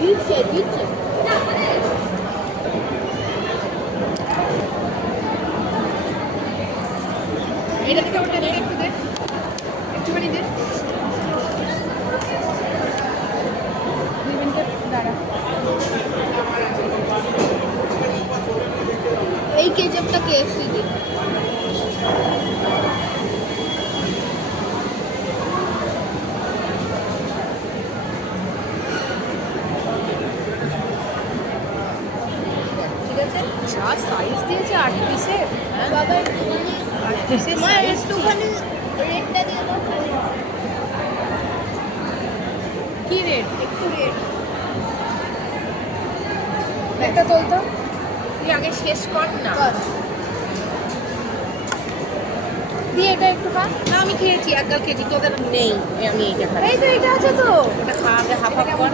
দিচ্ছে দিচ্ছে এটা থেকে ওটা নিয়ে একটু দে, একটুখানি দে। 2 মিনিট দাঁড়া। এই কেচাপটা কেএফসি দিই ঠিক আছে, যা সাইজ দিয়েছে 8 পিসের। বাবা একটুখানি পিসের মা সাইজ একটুখানি রেটটা দিয়ে দাও কি রেট? একটু রেট একটা তোলতো, তুই আগে শেষ কর না। বাস দিয়ে এটা একটু খা। না আমি খেয়েছি, একগাল খেয়েছি, তোদের নেই। আমি এইটা খাই। এই তো এটা আছে তো, এটা খা আগে, হাফ হাফ কর।